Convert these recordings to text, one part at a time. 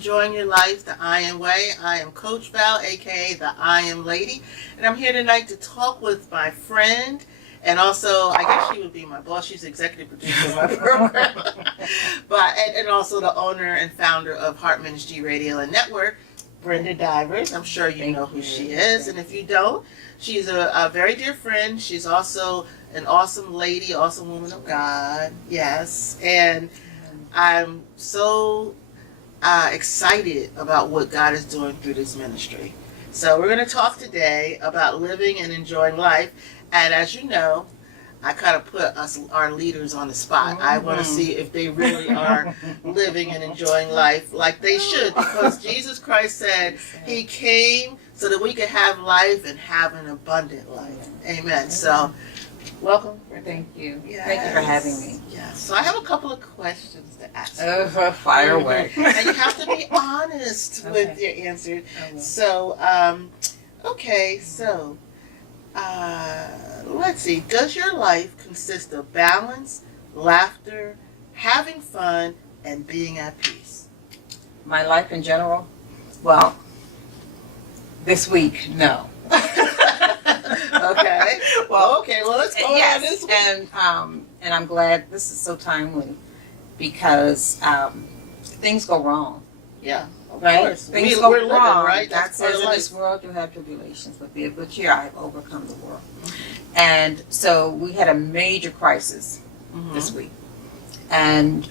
Enjoying Your Life the I Am Way. I am Coach Val, aka the I Am Lady, and I'm here tonight to talk with my friend, and also, I guess she would be my boss. She's executive producer of my program, and also the owner and founder of Heart Ministry Radio and Network, Brenda Divers. I'm sure you know who she is, and if you don't, she's a very dear friend. She's also an awesome lady, awesome woman of God. Yes, and I'm so excited about what God is doing through this ministry. So we're going to talk today about living and enjoying life. And as you know, I kind of put our leaders on the spot. I want to see if they really are living and enjoying life like they should, because Jesus Christ said he came so that we could have life and have an abundant life. Amen. So welcome. Thank you. Yes. Thank you for having me. Yeah. So I have a couple of questions to ask you. Fire away. And you have to be honest with your answers. So, okay. So, let's see. Does your life consist of balance, laughter, having fun, and being at peace? My life in general? Well, this week, no. Okay. Well, let's go on this one. And I'm glad this is so timely because things go wrong. Yeah, of right? course. Things go we're wrong. Living, right? God says in this world you'll have tribulations, but be of good cheer, I have overcome the world. And so we had a major crisis this week. And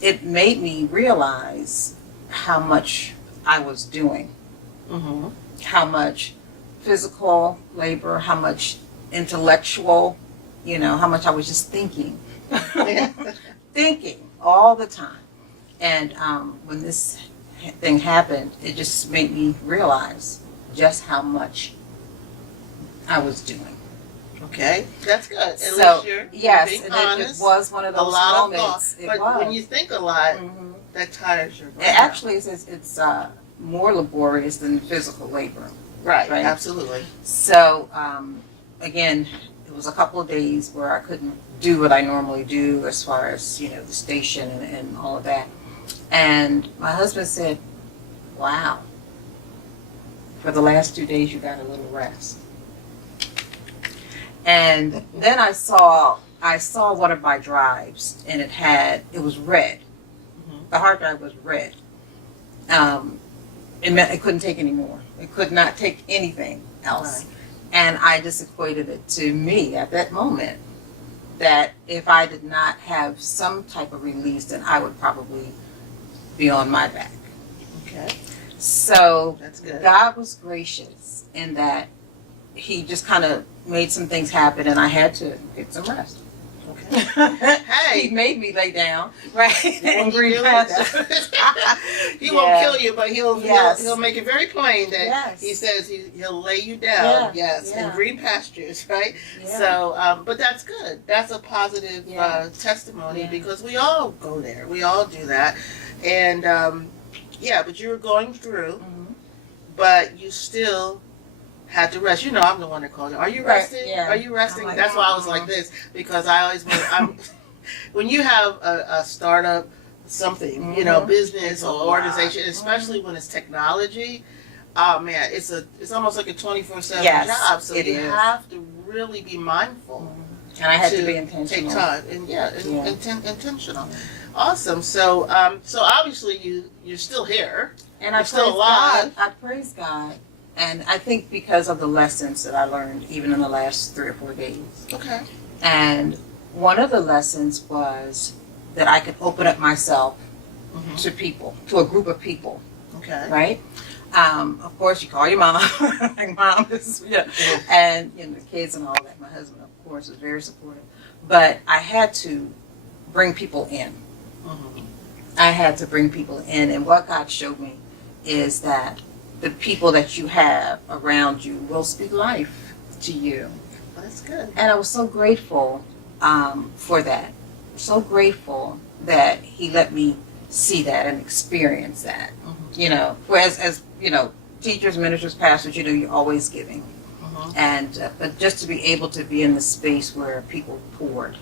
it made me realize how much I was doing, how much physical labor, how much intellectual, how much I was just thinking, thinking all the time. And when this thing happened, it just made me realize just how much I was doing. Okay, that's good. At So, least you're yes, being and honest. it was one of those a lot moments. Of thought. But when you think a lot, that tires your brain. It actually it's more laborious than physical labor. Right, absolutely. So, again, it was a couple of days where I couldn't do what I normally do as far as, the station and all of that. And my husband said, wow, for the last 2 days you got a little rest. And then I saw one of my drives, and it was red. The hard drive was red. It meant it couldn't take any more. It could not take anything else. Right. And I just equated it to me at that moment that if I did not have some type of release, then I would probably be on my back. Okay. So that's good. God was gracious in that he just kind of made some things happen, and I had to get some rest. Okay. Hey, he made me lay down, right? In green pastures. He won't kill you, but he'll make it very plain that he says he'll lay you down. In green pastures, right? Yeah. So, but that's good. That's a positive testimony because we all go there. We all do that, and but you were going through, but you still had to rest. I'm the one that called you. Are you resting? Yeah. Are you resting? That's why I was like this, because I always when you have a startup, something, business or organization, especially when it's technology, oh man, it's almost like a 24/7 job. So you have to really be mindful. And I had to be intentional. Take time and intentional. Awesome. So so obviously you're still here. And I'm still alive. I praise God. And I think because of the lessons that I learned even in the last 3 or 4 days. Okay. And one of the lessons was that I could open up myself to people, to a group of people. Okay. Right? Of course, you call your mom. Like, mom, and the kids and all that. My husband, of course, was very supportive. But I had to bring people in. I had to bring people in. And what God showed me is that the people that you have around you will speak life to you. Well, that's good. And I was so grateful for that. So grateful that he let me see that and experience that. Whereas as teachers, ministers, pastors, you're always giving. And but just to be able to be in the space where people poured.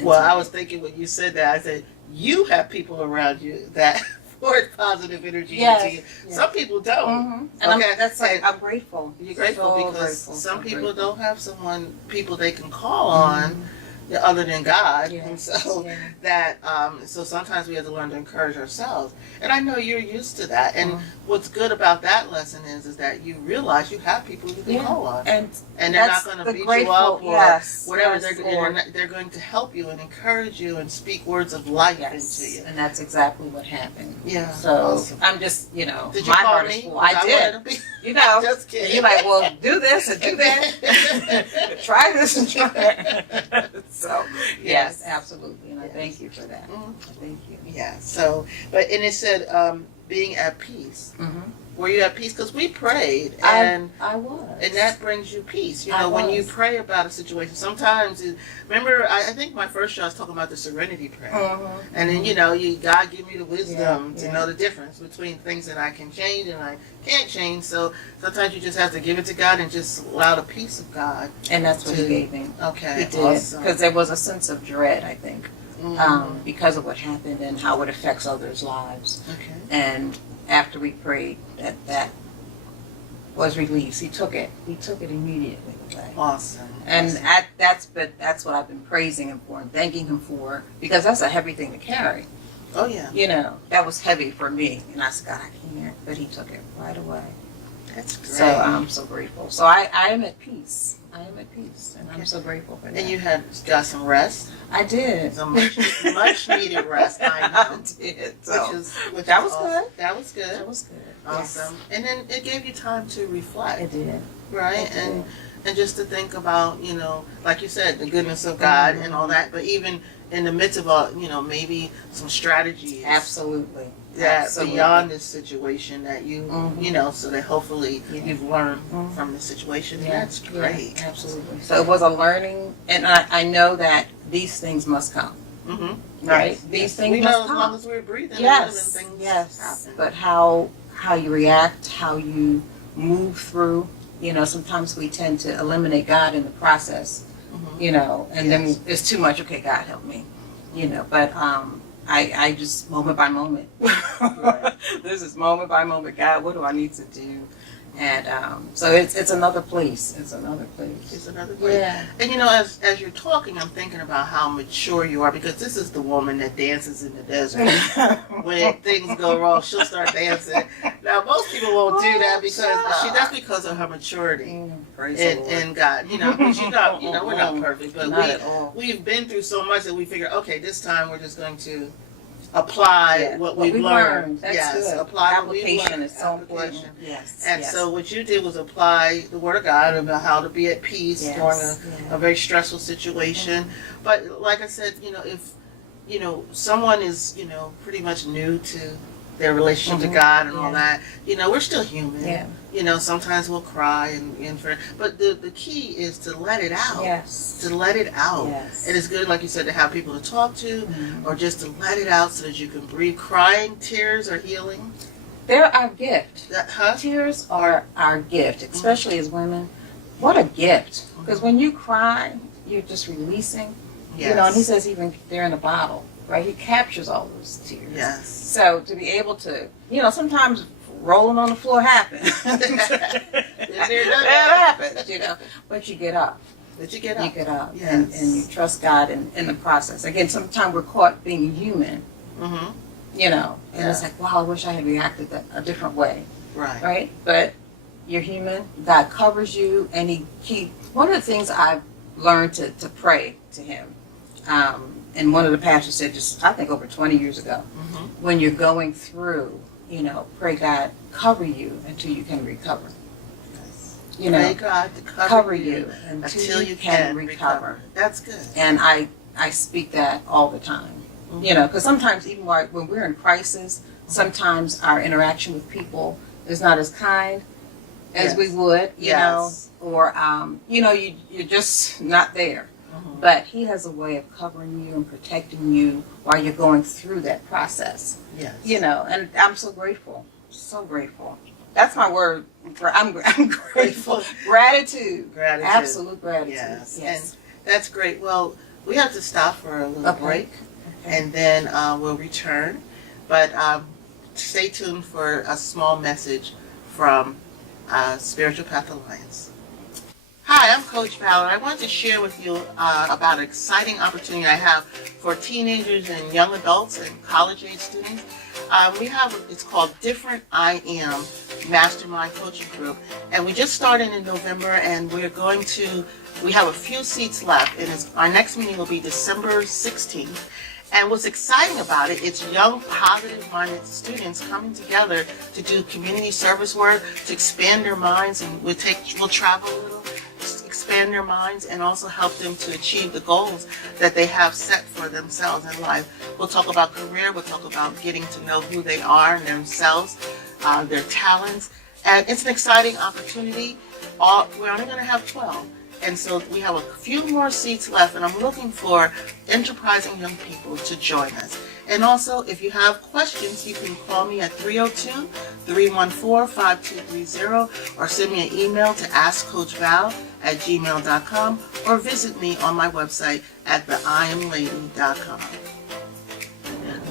Well, I was thinking when you said that, I said, you have people around you that forward positive energy Yes, into you. yes. Some people don't. And Okay. I'm grateful. You're grateful So because grateful, some so people grateful. don't have people they can call on other than God, Yeah. and so Yeah. that so sometimes we have to learn to encourage ourselves. And I know you're used to that. And what's good about that lesson is that you realize you have people you can call on, And and they're not that's going to the beat grateful, you up or yes, whatever. yes, They're going to help you and encourage you and speak words of life yes. into you. And that's exactly what happened. Yeah. So Awesome. I'm just, Did you my call heart me? is full. I did. wanted to be- Just And kidding. you're like, well, do this and do that. Try this and try that. So, yes, absolutely. And I thank you for that. Mhm. Thank you. Yeah. So, and it said being at peace. Were you at peace? Because we prayed, and I was. and that brings you peace. You I know, when you was. pray about a situation, sometimes remember, I think my first show I was talking about the serenity prayer, and then God give me the wisdom to know the difference between things that I can change and I can't change. So sometimes you just have to give it to God and just allow the peace of God. And that's what he gave me. Okay, He did. awesome. Because there was a sense of dread, I think, because of what happened and how it affects others' lives. Okay. And after we prayed, that was released. He took it immediately away. Awesome. And Awesome. that's what I've been praising him for and thanking him for, because that's a heavy thing to carry. Oh yeah. That was heavy for me. And I said, God, I can't. But he took it right away. That's great. So I'm so grateful. So I am at peace. I am at peace. And I'm so grateful for that. And you got some rest. I did. Some much needed rest. I know. did. So Which that is was awesome. good. That was good. That was good. Awesome. And then it gave you time to reflect. It did. Right? It And did. and just to think about, like you said, the goodness of God and all that, but even in the midst of all, maybe some strategies. Absolutely. That Absolutely. beyond this situation that you, so that hopefully Yeah. you've learned from the situation. And that's great. Yeah, absolutely. So it was a learning, and I know that these things must come. Mm-hmm. Right? Yes. These things we must know come. as long as we're breathing Yes. and living, things Yes. happen. But how you react, how you move through. Sometimes we tend to eliminate God in the process. And then it's too much. Okay, God help me. But I just moment by moment. Right. This is moment by moment. God, what do I need to do? And so it's another place. It's another place. It's another place. Yeah. And as you're talking, I'm thinking about how mature you are, because this is the woman that dances in the desert. When things go wrong, she'll start dancing. Now, most people won't do that because that's because of her maturity Praise the Lord. in God. But she's not. We're not perfect, but Not at all. we've been through so much that we figure, okay, this time we're just going to apply what we've learned. That's yes, good. apply what we've Application learned. is so important. Yes. And yes. so what you did was apply the Word of God about how to be at peace Yes, during a very stressful situation. But like I said, if someone is pretty much new to their relationship to God and all that, we're still human. Yeah. Sometimes we'll cry but the key is to let it out. Yes. To let it out. Yes. And it's good, like you said, to have people to talk to, or just to let it out so that you can breathe. Crying, tears are healing. They're our gift. Huh? Tears are our gift, especially as women. What a gift. Because when you cry, you're just releasing. Yes. And he says even they're in a bottle, right? He captures all those tears. Yes. So to be able to, sometimes rolling on the floor happens. That happens, But you get up. But you get up. You get up. Yes. And you trust God in the process. Again, sometimes we're caught being human, Mm-hmm. and it's like, wow, I wish I had reacted a different way, Right. right? But you're human. God covers you, and one of the things I've learned to pray to him, and one of the pastors said just, I think over 20 years ago, when you're going through, pray God cover you until you can recover. Pray God to Cover you until you can recover. That's good. And I speak that all the time. Because sometimes even when we're in crisis, sometimes our interaction with people is not as kind as we would, or you're just not there. But he has a way of covering you and protecting you while you're going through that process. Yes. And I'm so grateful. So grateful. That's my word. I'm grateful. Gratitude. Gratitude. Absolute gratitude. Yes. Yes. And that's great. Well, we have to stop for a little break. and then we'll return. But stay tuned for a small message from Spiritual Path Alliance. Hi, I'm Coach Val, and I wanted to share with you about an exciting opportunity I have for teenagers and young adults and college-age students. It's called Different I Am Mastermind Coaching Group, and we just started in November, and we have a few seats left, and our next meeting will be December 16th. And what's exciting about it, it's young, positive-minded students coming together to do community service work, to expand their minds, and we'll travel a little, expand their minds, and also help them to achieve the goals that they have set for themselves in life. We'll talk about career, we'll talk about getting to know who they are and themselves, their talents, and it's an exciting opportunity. We're only going to have 12. And so we have a few more seats left, and I'm looking for enterprising young people to join us. And also, if you have questions, you can call me at 302-314-5230 or send me an email to askcoachval@gmail.com or visit me on my website at theiamlady.com.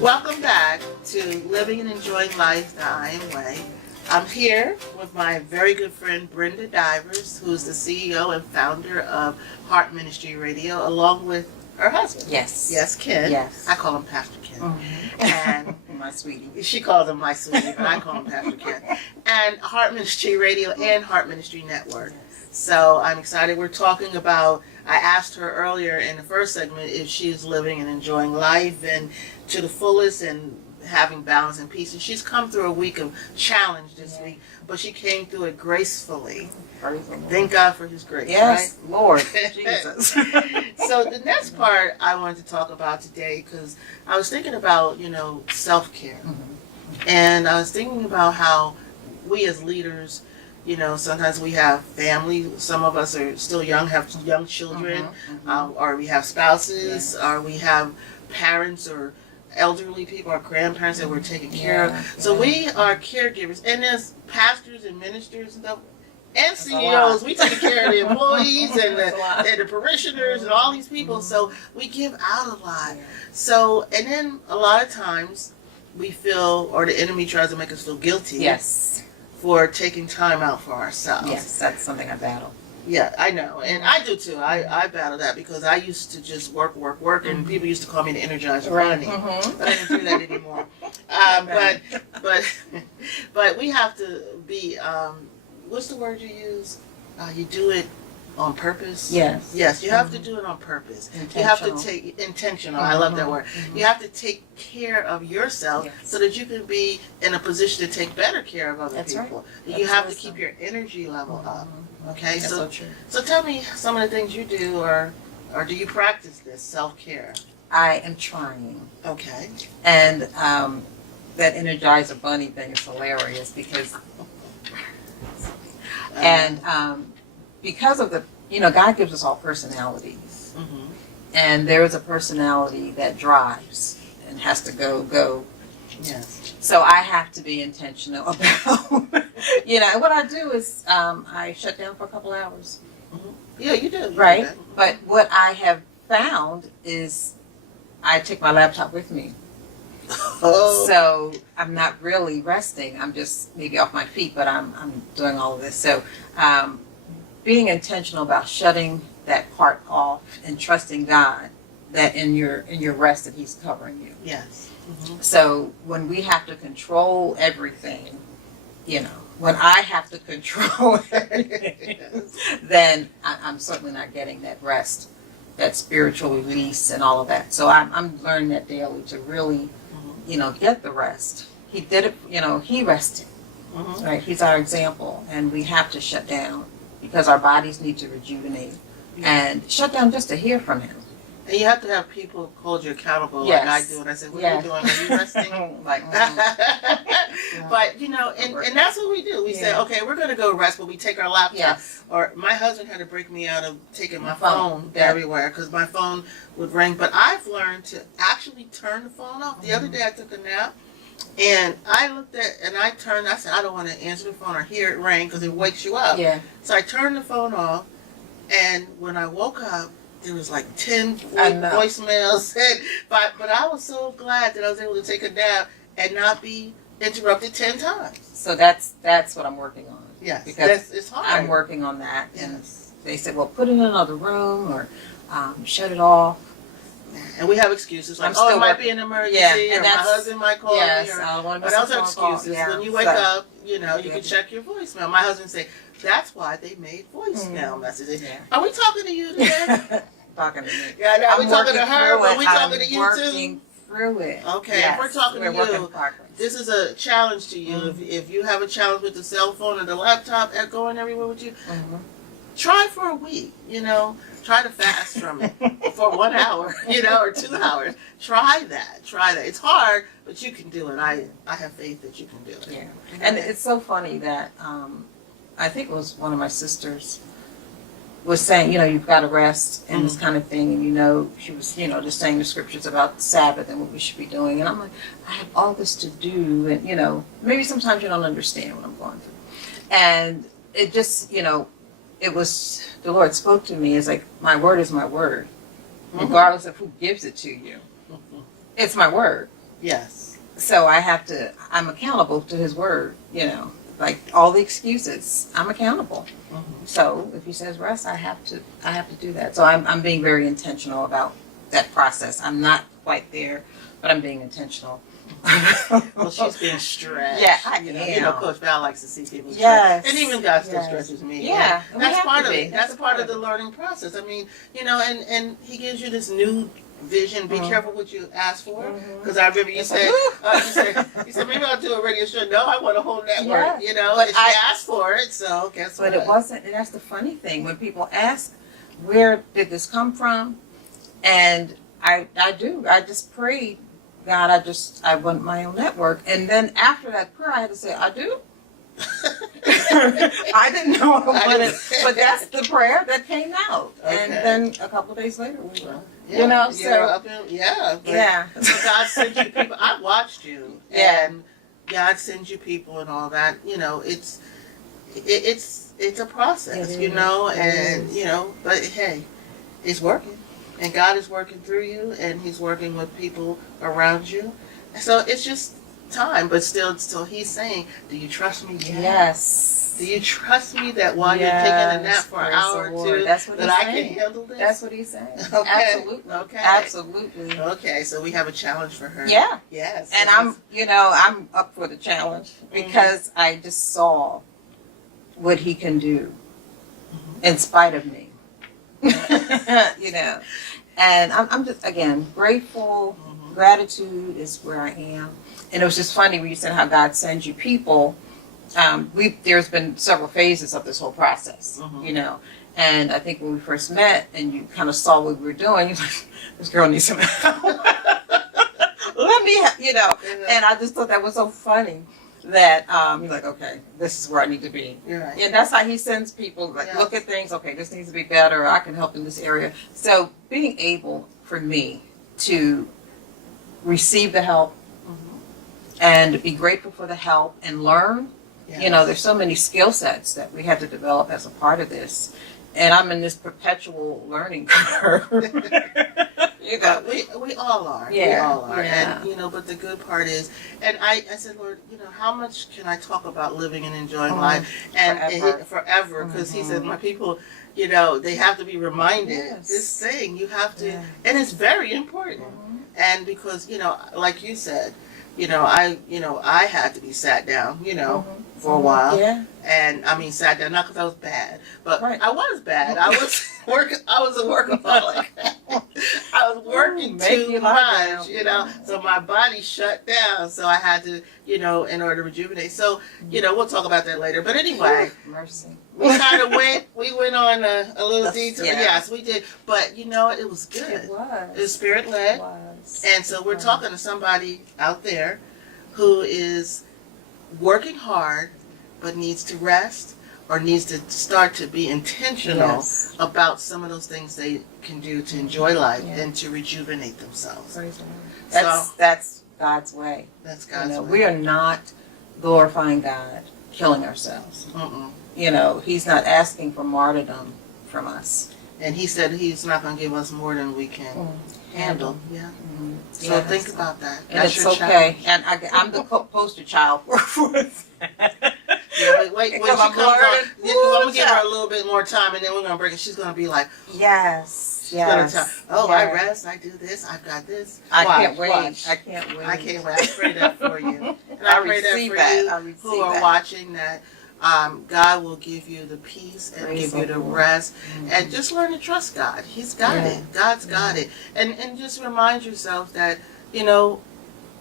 Welcome back to Living and Enjoying Life the I Am Way. I'm here with my very good friend Brenda Divers, who's the CEO and founder of Heart Ministry Radio, along with her husband. Yes, Ken. Yes. I call him Pastor Ken. Mm-hmm. And my sweetie. She calls him my sweetie, but I call him Pastor Ken. And Heart Ministry Radio and Heart Ministry Network. Yes. So I'm excited. We're talking about, I asked her earlier in the first segment if she's living and enjoying life and to the fullest and having balance and peace. And she's come through a week of challenge this week, but she came through it gracefully. Thank God for His grace. Yes, right? Lord Jesus. So the next part I wanted to talk about today, because I was thinking about, self-care. Mm-hmm. And I was thinking about how we as leaders, sometimes we have family. Some of us are still young, have young children, or we have spouses, or we have parents or elderly people, our grandparents that we're taking care of. So we are caregivers, and as pastors and ministers and stuff, and CEOs, we take care of the employees and the parishioners and all these people. So we give out a lot. So, and then a lot of times we feel, or the enemy tries to make us feel guilty. Yes. For taking time out for ourselves. Yes, that's something I battle. Yeah, I know. And I do too. I battle that because I used to just work, and people used to call me the Energizer Bunny. But I didn't do that anymore. But we have to be, what's the word you use? You do it on purpose? Yes. Yes, you have to do it on purpose. You have to take intentional. I love that word. You have to take care of yourself so that you can be in a position to take better care of other people. Right. You have to keep your energy level up. Okay, that's so true. So tell me some of the things you do, or do you practice this self-care? I am trying. Okay. And that Energizer Bunny thing is hilarious because, because of the, God gives us all personalities, and there is a personality that drives and has to go. Yes. So I have to be intentional about, what I do is I shut down for a couple hours. Yeah, you do. Right. But what I have found is I take my laptop with me. Oh. So I'm not really resting. I'm just maybe off my feet, but I'm doing all of this. So being intentional about shutting that part off and trusting God that in your rest that He's covering you. Yes. So when we have to control everything, when I have to control everything, then I'm certainly not getting that rest, that spiritual release and all of that. So I'm learning that daily to really, get the rest. He did it, He rested, right? He's our example, and we have to shut down because our bodies need to rejuvenate and shut down just to hear from Him. And you have to have people hold you accountable like I do. And I say, what are you doing? Are you resting? But, and that's what we do. We say, okay, we're going to go rest, but we take our laptop. Yes. Or my husband had to break me out of taking my phone everywhere because my phone would ring. But I've learned to actually turn the phone off. The other day I took a nap. And I looked at, and I said, I don't want to answer the phone or hear it ring because it wakes you up. Yeah. So I turned the phone off. And when I woke up, there was like 10 I know. voicemails, but I was so glad that I was able to take a nap and not be interrupted 10 times. So that's what I'm working on. Yes, Because it's hard. I'm working on that. And Yes. they said, well, put it in another room or shut it off. And we have excuses like, I'm still it might working. be an emergency, Yeah, or and my that's- husband might call Yes, me, or I don't want to but miss those a are phone call. excuses. Yeah. When you wake So- up, you Yeah. can check your voicemail. My husband say, that's why they made voicemail messages. Yeah. Are we talking to you today? Talking to me. Yeah, no, we I'm talking to working her, through but it. we talking to I'm you working too. through it. Okay, Yes, if we're talking to we're work in you, progress. this is a challenge to you. If you have a challenge with the cell phone or the laptop going everywhere with you, try for a week, try to fast from it for 1 hour, or 2 hours. Try that. It's hard, but you can do it. I have faith that you can do it. Yeah. And it's so funny that I think it was one of my sisters was saying, you've got to rest and this kind of thing. And, she was, just saying the scriptures about Sabbath and what we should be doing. And I'm like, I have all this to do. And, maybe sometimes you don't understand what I'm going through. And it just, it was, the Lord spoke to me. It's like, my word is my word, regardless of who gives it to you. It's my word. Yes. So I'm accountable to his word, like all the excuses, I'm accountable. So if he says rest, I have to do that. So I'm being very intentional about that process. I'm not quite there, but I'm being intentional. Well, she's being stretched. Yeah, I am. Coach Val likes to see people Yes. stretch. And even God still stretches me. Yeah. And that's part of it. That's That's part of the learning process. I mean, and he gives you this new vision. Be careful what you ask for. Because I remember you said, you said, maybe I'll do a radio show. No, I want a whole network, But and she asked for it, so guess what? But it wasn't, and that's the funny thing. When people ask, where did this come from? And I just prayed, God, I want my own network. And then after that prayer, I had to say, I do. I didn't know I wanted, but that's the prayer that came out. Okay. And then a couple of days later, we were, Yeah, so you're up in, but so God sends you people. I watched you, and God sends you people and all that. It's a process, and but hey, it's working, and God is working through you, and He's working with people around you. So it's just time, but still, He's saying, "Do you trust me?" Yes. Do you trust me that while you're taking a nap for an hour or two, that I can handle this? That's what he's saying. Okay. Absolutely. Okay. Absolutely. Okay, so we have a challenge for her. Yeah. Yes. And I'm up for the challenge because I just saw what he can do in spite of me. And I'm just, again, grateful. Gratitude is where I am. And it was just funny when you said how God sends you people. There's been several phases of this whole process, and I think when we first met and you kind of saw what we were doing, you're like, this girl needs some help. Let me, and I just thought that was so funny that you're like, okay, this is where I need to be. Right. And that's how he sends people, like, look at things, okay, this needs to be better, I can help in this area. So being able for me to receive the help and be grateful for the help and learn. Yes. There's so many skill sets that we have to develop as a part of this. And I'm in this perpetual learning curve. We all are. Yeah. We all are. Yeah. And, but the good part is, and I said, Lord, how much can I talk about living and enjoying life? And forever. Because he said, my people, they have to be reminded. Yes. This thing, you have to, and it's very important. And because, like you said, I had to be sat down, for a while. Yeah. And I mean, sat down, not because I was bad, but Right. I was bad. I was I was a workaholic. I was working too much, so my body shut down. So I had to, in order to rejuvenate. So, we'll talk about that later. But anyway, Mercy. we went on a little detour. Yeah. Yes, we did. But it was good. It was. It was spirit-led. It was. And so we're talking to somebody out there who is working hard but needs to rest or needs to start to be intentional about some of those things they can do to enjoy life and to rejuvenate themselves. Praise the Lord. That's God's way. That's God's way. We are not glorifying God, killing ourselves. Mm-mm. He's not asking for martyrdom from us. And he said he's not going to give us more than we can handle. Yeah. So think about that. And That's it's your okay. challenge. And I'm the poster child for it. Yeah, but wait, when she Because I'm comes on, learning. I'm gonna give her a little bit more time, and then we're gonna break it. She's gonna be like, Yes. she's gonna tell, oh, I yes. rest, I do this, I've got this. I Watch, can't wait. watch. I can't wait. I can't wait. I pray that for you, and I I pray that receive for that. you I receive who are that. watching. That God will give you the peace and Praise give you the the Lord. rest, and just learn to trust God. He's got Yeah. it. God's got it, and just remind yourself that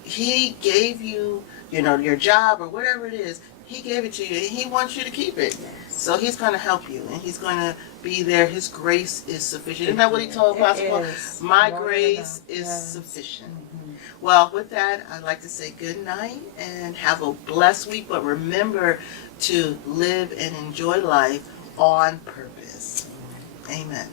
He gave you your job or whatever it is. He gave it to you, and He wants you to keep it. So He's going to help you, and He's going to be there. His grace is sufficient. Isn't that what He told Apostle Paul? My grace is sufficient. Well, with that, I'd like to say good night and have a blessed week. But remember to live and enjoy life on purpose. Amen.